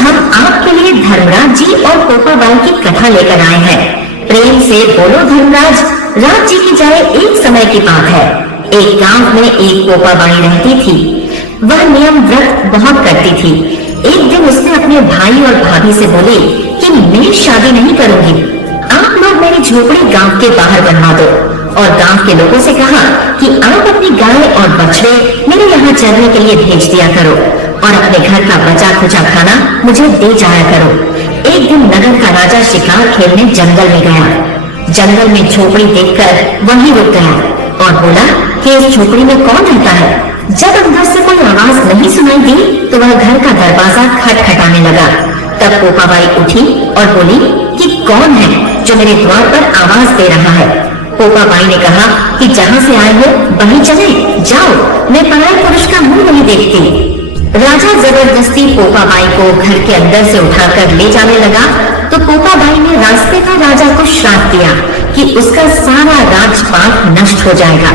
हम आपके लिए धर्मराज जी और पोपाबाई की कथा लेकर आए हैं। प्रेम से बोलो धर्मराज। राज जी की जय। एक समय की बात है, एक गांव में एक पोपाबाई रहती थी। वह नियम व्रत बहुत करती थी। एक दिन उसने अपने भाई और भाभी से बोली कि मैं शादी नहीं करूंगी, आप लोग मेरी झोपड़ी गांव के बाहर बनवा दो। और गांव के लोगों से कहा कि आप अपनी गाय और बछड़े मेरे यहाँ चरने के लिए भेज दिया करो और अपने घर का बचा खुचा खाना मुझे दे जाया करो। एक दिन नगर का राजा शिकार खेलने जंगल में गया। जंगल में झोपड़ी देखकर वहीं रुक गया और बोला कि इस झोपड़ी में कौन रहता है। जब अंदर से कोई आवाज नहीं सुनाई दी तो वह घर का दरवाजा खटखटाने लगा। तब पोपाबाई उठी और बोली कि कौन है जो मेरे द्वार पर आवाज दे रहा है। पोपाबाई ने कहा कि जहाँ से आए हो वहीं चले जाओ, मैं पराये पुरुष का मुंह नहीं देखती। राजा जबरदस्ती पोपाबाई को घर के अंदर से उठाकर ले जाने लगा तो पोपाबाई ने रास्ते में राजा को श्राप दिया कि उसका सारा राजपाट नष्ट हो जाएगा।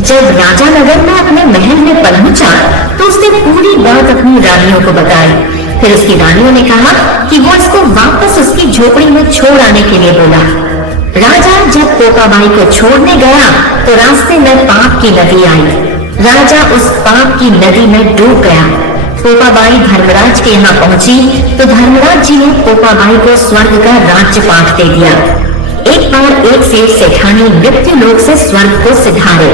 जब राजा नगर में अपने महल में पहुंचा तो उसने पूरी बात अपनी रानियों को बताई। फिर उसकी रानियों ने कहा कि वो इसको वापस उसकी झोपड़ी में छोड़ आने के लिए बोला। राजा जब पोपाबाई को छोड़ने गया तो रास्ते में पाप की नदी आई। राजा उस पाप की नदी में डूब गया। पोपाबाई धर्मराज के यहाँ पहुंची तो धर्मराज जी ने पोपाबाई को स्वर्ग का राज्यपाठ दे दिया। एक बार एक सेठ सेठानी मृत्यु लोक से स्वर्ग को सिधारे।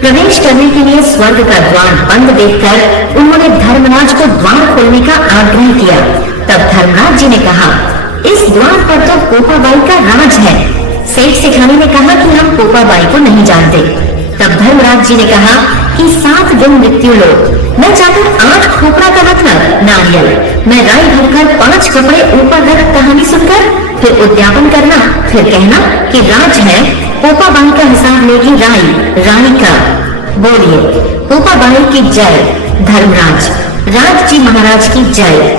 प्रवेश करने के लिए स्वर्ग का द्वार बंद देखकर उन्होंने धर्मराज को द्वार खोलने का आग्रह किया। तब धर्मराज जी ने कहा, इस द्वार पर तो पोपाबाई का राज है। सेठ सेठानी ने कहा कि हम पोपाबाई को नहीं जानते। तब धर्मराज जी ने कहा कि 7 दिन मृत्यु लोक, मैं जाकर 8 खोपड़ा का मतलब नारियल, मैं राई भरकर 5 कपड़े ऊपर रख कहानी सुनकर फिर उद्यापन करना, फिर कहना कि राज है। पोपाबाई का हिसाब लेगी रानी का। बोलिए पोपाबाई की जय। धर्मराज राज जी महाराज की जय।